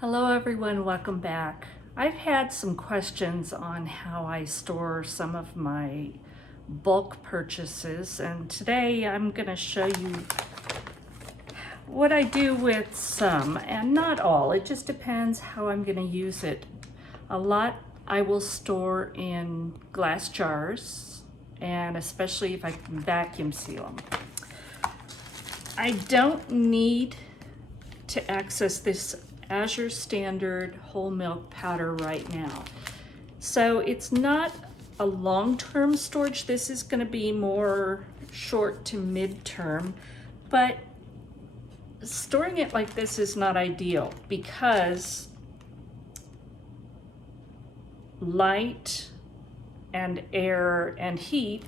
Hello everyone, welcome back. I've had some questions on how I store some of my bulk purchases, and today I'm going to show you what I do with some, and not all. It just depends how I'm going to use it. A lot I will store in glass jars, and especially if I can vacuum seal them. I don't need to access this Azure Standard whole milk powder right now. So it's not a long-term storage. This is going to be more short to mid-term, but storing it like this is not ideal because light and air and heat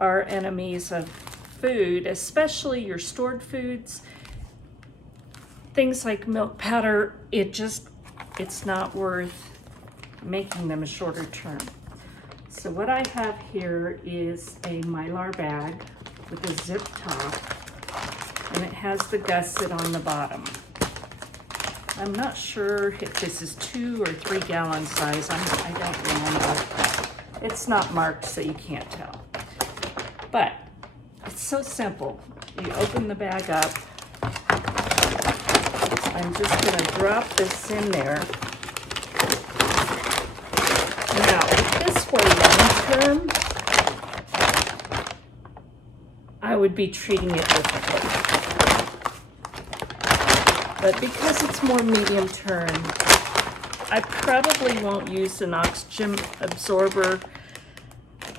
are enemies of food, especially your stored foods. Things like milk powder, it's not worth making them a shorter term. So what I have here is a Mylar bag with a zip top, and it has the gusset on the bottom. I'm not sure if this is 2 or 3 gallon size. I don't remember. It's not marked, so you can't tell. But it's so simple. You open the bag up. I'm just going to drop this in there. Now, this way long term, I would be treating it differently. But because it's more medium term, I probably won't use an oxygen absorber.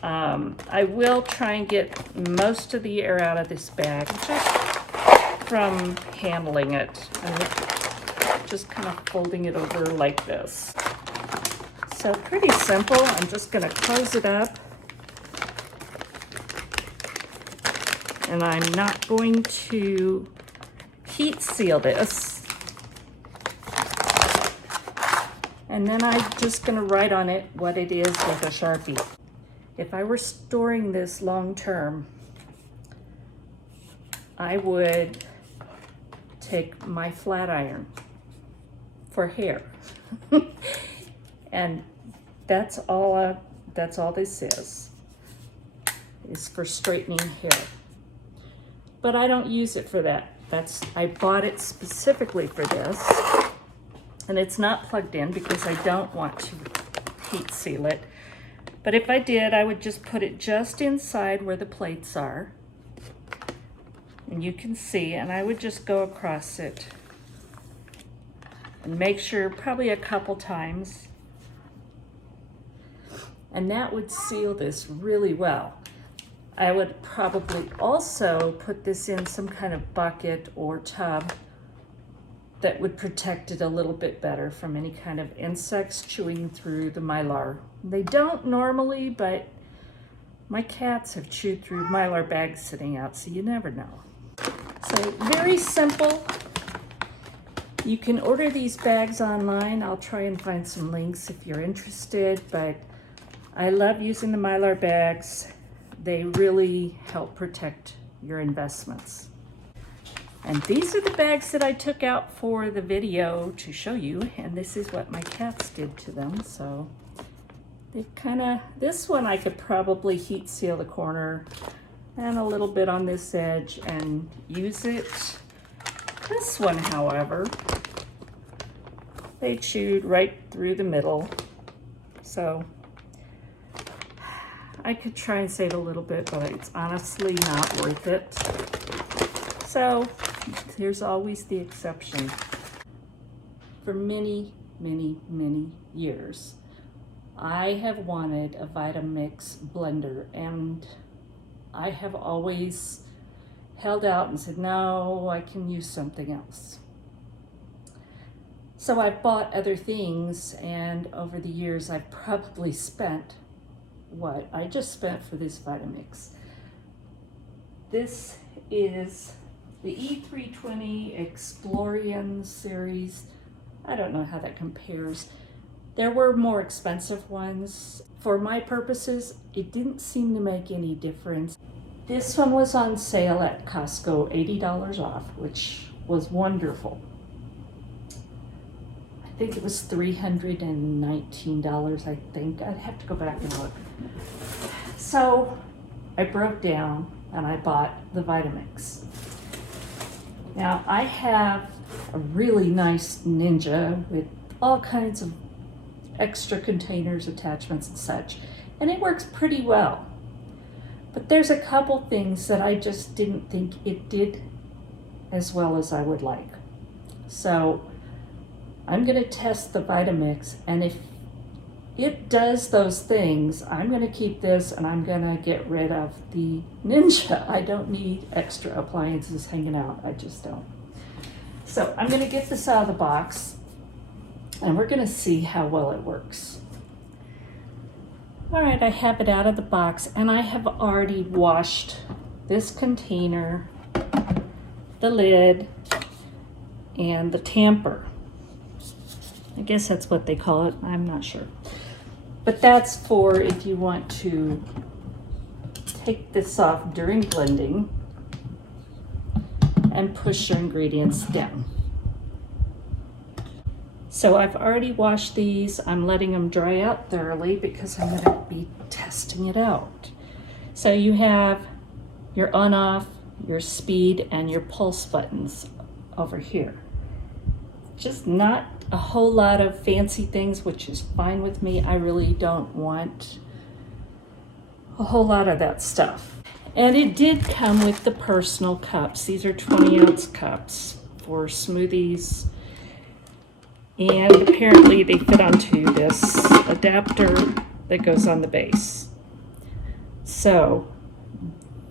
I will try and get most of the air out of this bag just from handling it. Just kind of folding it over like this. So pretty simple. I'm just going to close it up. And I'm not going to heat seal this. And then I'm just going to write on it what it is with a Sharpie. If I were storing this long term, I would take my flat iron for hair. And that's all this is for straightening hair. But I don't use it for that. I bought it specifically for this, and it's not plugged in because I don't want to heat seal it. But if I did, I would just put it just inside where the plates are. And you can see, and I would just go across it and make sure probably a couple times. And that would seal this really well. I would probably also put this in some kind of bucket or tub that would protect it a little bit better from any kind of insects chewing through the Mylar. They don't normally, but my cats have chewed through Mylar bags sitting out, so you never know. So very simple. You can order these bags online. I'll try and find some links if you're interested, but I love using the Mylar bags. They really help protect your investments. And these are the bags that I took out for the video to show you, and this is what my cats did to them. So they this one I could probably heat seal the corner and a little bit on this edge and use it. This one, however, they chewed right through the middle. So I could try and save a little bit, but it's honestly not worth it. So there's always the exception. For many, many, many years, I have wanted a VitaMix blender, and I have always held out and said, no, I can use something else. So I've bought other things, and over the years I've probably spent what I just spent for this VitaMix. This is the E320 Explorian series. I don't know how that compares. There were more expensive ones. For my purposes, it didn't seem to make any difference. This one was on sale at Costco, $80 off, which was wonderful. think it was $319, I think. I'd have to go back and look. So I broke down and I bought the VitaMix. Now I have a really nice Ninja with all kinds of extra containers, attachments and such, and it works pretty well. But there's a couple things that I just didn't think it did as well as I would like. So I'm going to test the VitaMix, and if it does those things, I'm going to keep this and I'm going to get rid of the Ninja. I don't need extra appliances hanging out. I just don't. So I'm going to get this out of the box and we're going to see how well it works. All right, I have it out of the box and I have already washed this container, the lid, and the tamper. I guess that's what they call it. I'm not sure. But that's for if you want to take this off during blending and push your ingredients down. So I've already washed these. I'm letting them dry out thoroughly because I'm going to be testing it out. So you have your on-off, your speed, and your pulse buttons over here. Just not a whole lot of fancy things, which is fine with me. I really don't want a whole lot of that stuff. And it did come with the personal cups. These are 20-ounce cups for smoothies. And apparently they fit onto this adapter that goes on the base. So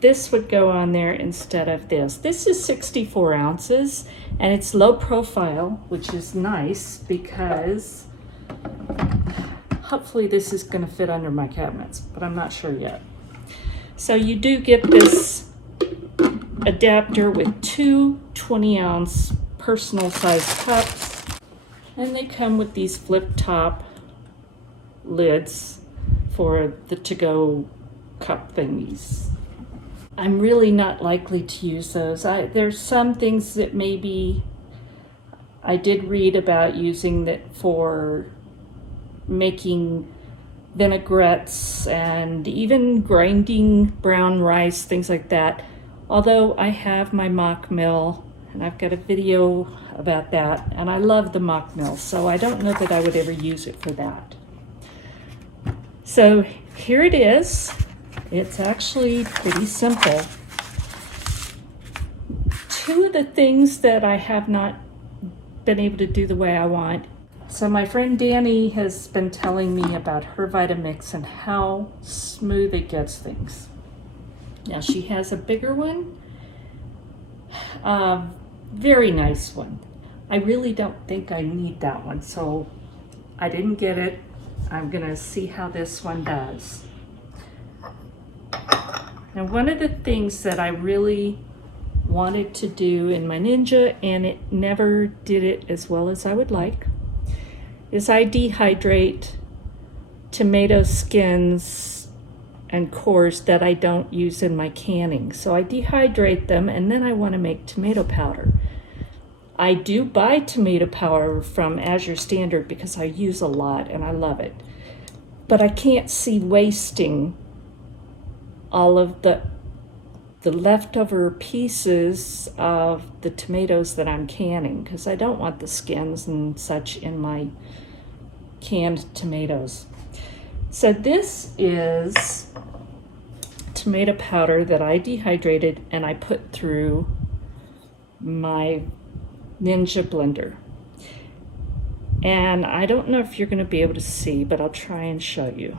this would go on there instead of this. This is 64 ounces and it's low profile, which is nice because hopefully this is going to fit under my cabinets, but I'm not sure yet. So you do get this adapter with two 20-ounce personal size cups, and they come with these flip top lids for the to-go cup thingies. I'm really not likely to use those. There's some things that maybe I did read about using that for making vinaigrettes and even grinding brown rice, things like that. Although I have my mock mill and I've got a video about that, and I love the mock mill, so I don't know that I would ever use it for that. So here it is. It's actually pretty simple. Two of the things that I have not been able to do the way I want. So my friend Danny has been telling me about her VitaMix and how smooth it gets things. Now she has a bigger one, very nice one. I really don't think I need that one, so I didn't get it. I'm gonna see how this one does. Now, one of the things that I really wanted to do in my Ninja, and it never did it as well as I would like, is I dehydrate tomato skins and cores that I don't use in my canning. So I dehydrate them, and then I want to make tomato powder. I do buy tomato powder from Azure Standard because I use a lot and I love it. But I can't see wasting all of the leftover pieces of the tomatoes that I'm canning, because I don't want the skins and such in my canned tomatoes. So this is tomato powder that I dehydrated and I put through my Ninja blender. And I don't know if you're going to be able to see, but I'll try and show you.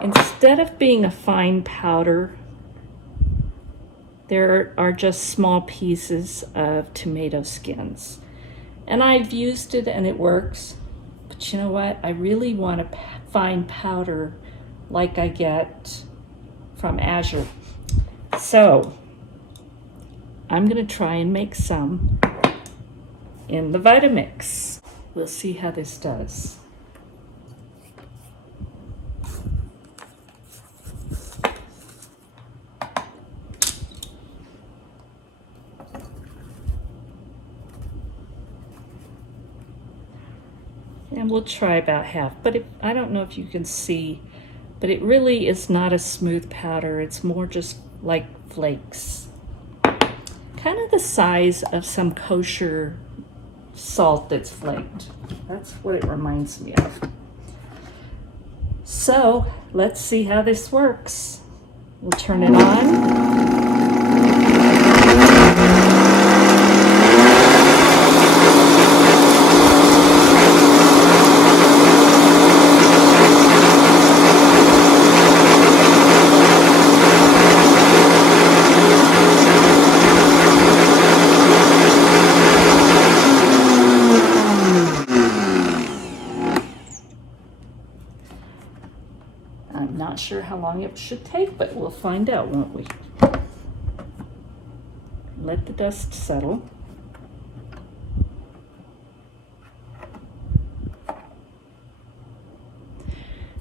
Instead of being a fine powder, there are just small pieces of tomato skins. And I've used it and it works. But you know what? I really want a fine powder like I get from Azure. So I'm going to try and make some in the VitaMix. We'll see how this does. And we'll try about half, but I don't know if you can see, but it really is not a smooth powder. It's more just like flakes. Kind of the size of some kosher salt that's flaked. That's what it reminds me of. So let's see how this works. We'll turn it on. I'm not sure how long it should take, but we'll find out, won't we? Let the dust settle.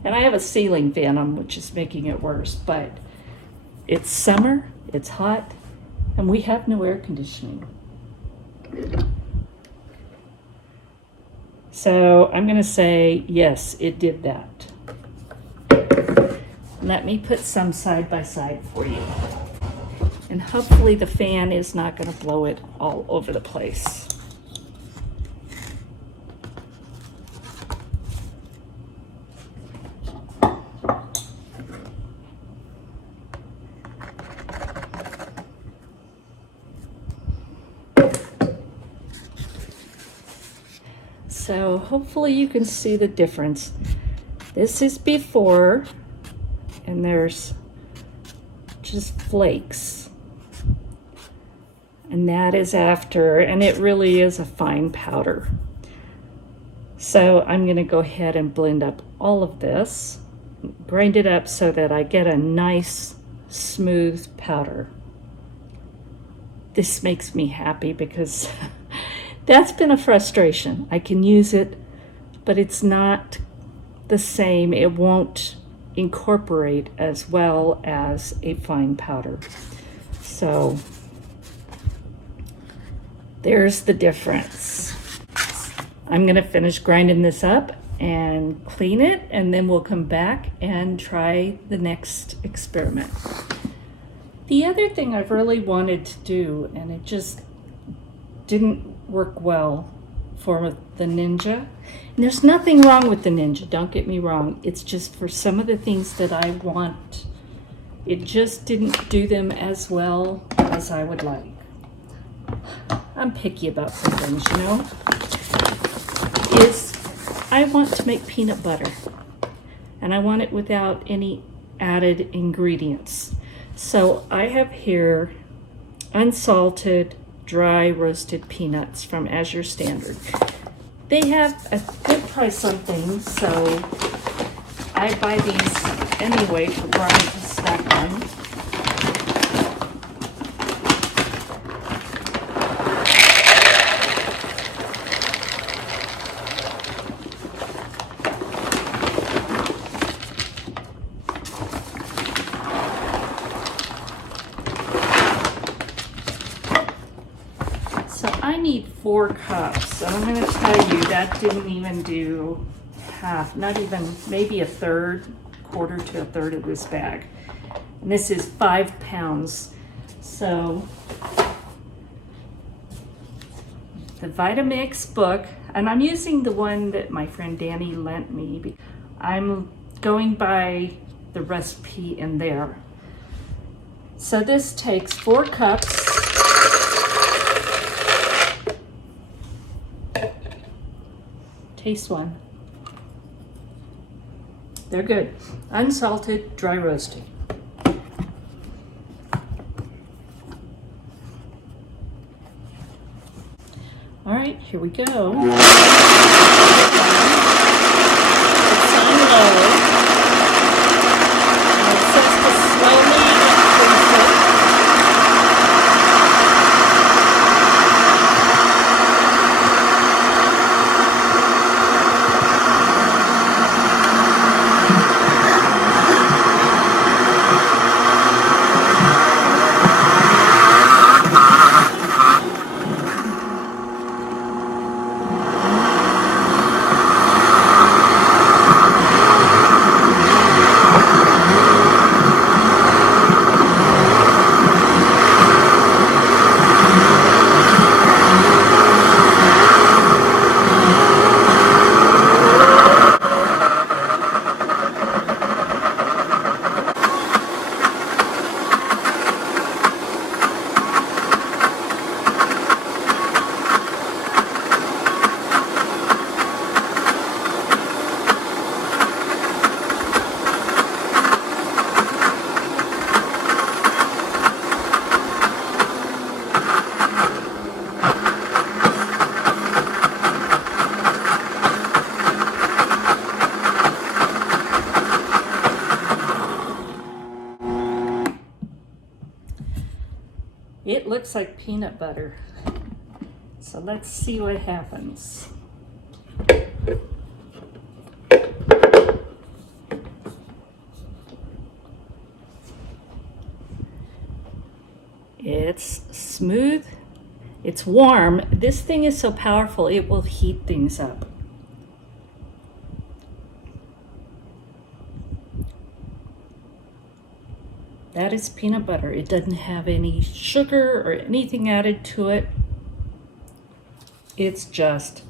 And I have a ceiling fan on, which is making it worse, but it's summer, it's hot, and we have no air conditioning. So I'm going to say, yes, it did that. Let me put some side by side for you. And hopefully the fan is not going to blow it all over the place. So hopefully you can see the difference. This is before, and there's just flakes. And that is after, and it really is a fine powder. So I'm going to go ahead and blend up all of this, grind it up so that I get a nice smooth powder. This makes me happy because that's been a frustration. I can use it, but it's not the same. It won't incorporate as well as a fine powder. So there's the difference. I'm going to finish grinding this up and clean it, and then we'll come back and try the next experiment. The other thing I've really wanted to do, and it just didn't work well for the Ninja. And there's nothing wrong with the Ninja, don't get me wrong. It's just for some of the things that I want, it just didn't do them as well as I would like. I'm picky about some things, you know. I want to make peanut butter, and I want it without any added ingredients. So I have here unsalted, dry roasted peanuts from Azure Standard. They have a good price on things, so I buy these anyway for Brian to snack on. I need 4 cups, and I'm going to tell you that didn't even do half, not even, maybe a third, quarter to a third of this bag. And this is 5 pounds. So the VitaMix book, and I'm using the one that my friend Danny lent me. I'm going by the recipe in there. So this takes 4 cups. Taste one. They're good. Unsalted, dry roasted. All right, here we go. It's on low. And it says to slowly increase it. It looks like peanut butter. So let's see what happens. It's smooth, it's warm. This thing is so powerful, it will heat things up. That is peanut butter. It doesn't have any sugar or anything added to it. It's just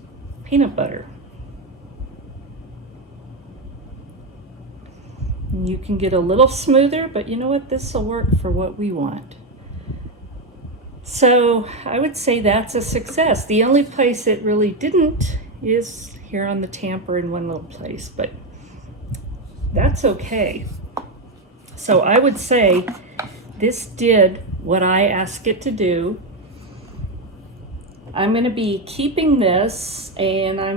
peanut butter. And you can get a little smoother, but you know what? This will work for what we want. So I would say that's a success. The only place it really didn't is here on the tamper in one little place, but that's okay. So I would say this did what I asked it to do. I'm going to be keeping this, and I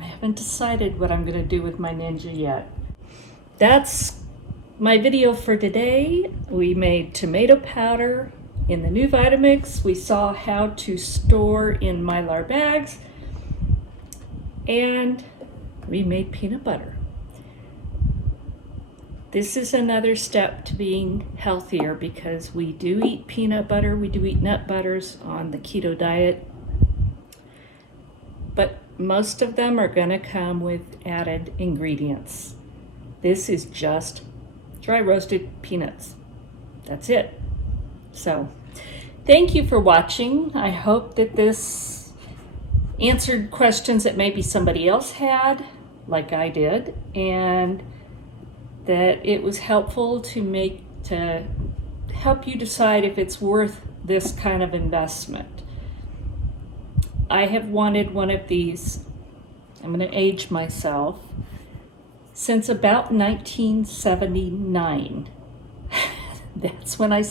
haven't decided what I'm going to do with my Ninja yet. That's my video for today. We made tomato powder in the new VitaMix. We saw how to store in Mylar bags, and we made peanut butter. This is another step to being healthier because we do eat peanut butter, we do eat nut butters on the keto diet, but most of them are going to come with added ingredients. This is just dry roasted peanuts. That's it. So, thank you for watching. I hope that this answered questions that maybe somebody else had, like I did, and that it was helpful to help you decide if it's worth this kind of investment. I have wanted one of these, I'm going to age myself, since about 1979. That's when I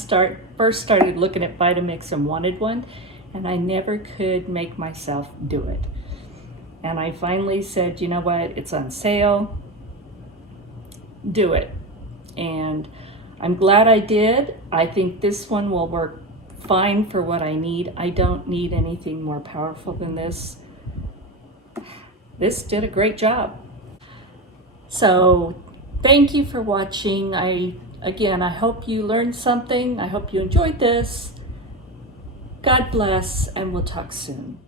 first started looking at VitaMix and wanted one, and I never could make myself do it. And I finally said, you know what, it's on sale, do it. And I'm glad I did. I think this one will work fine for what I need. I don't need anything more powerful than this. This did a great job. So thank you for watching. Again, I hope you learned something. I hope you enjoyed this. God bless, and we'll talk soon.